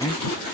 Mm-hmm.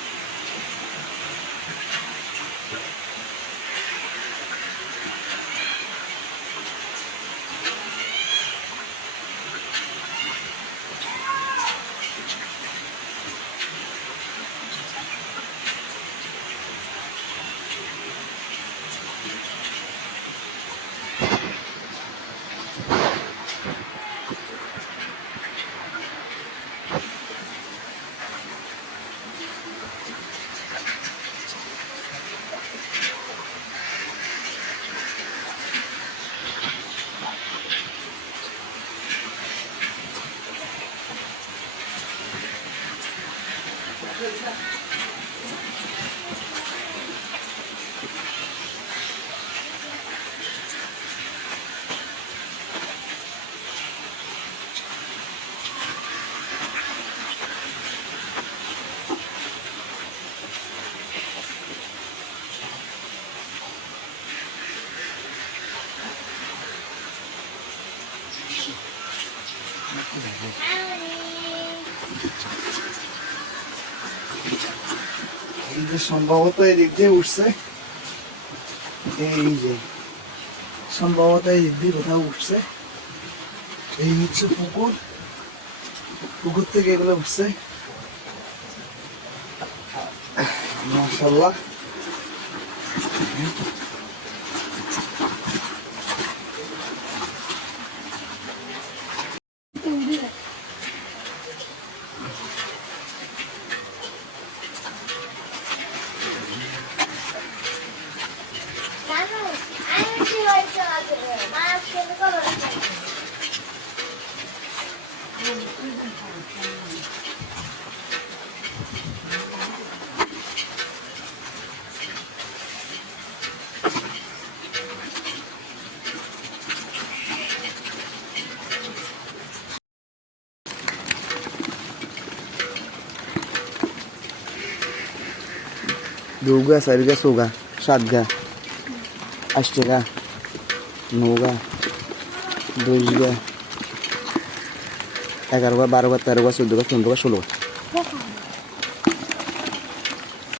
妈妈，你好。এই যে সম্ভবত এদিক দিয়ে উঠছে। এই যে সম্ভবত এদিক দিয়ে কোথাও উঠছে। এই হচ্ছে পুকুর। পুকুর থেকে এগুলো উঠছে। মাসাল্লাহ দুগা চারিগা চৌগা সাতগা আষ্টগা নৌগা দশগা এগারোগা বারোগা তেরোগা চোদ্দোগা পনেরোগা ষোলোগা।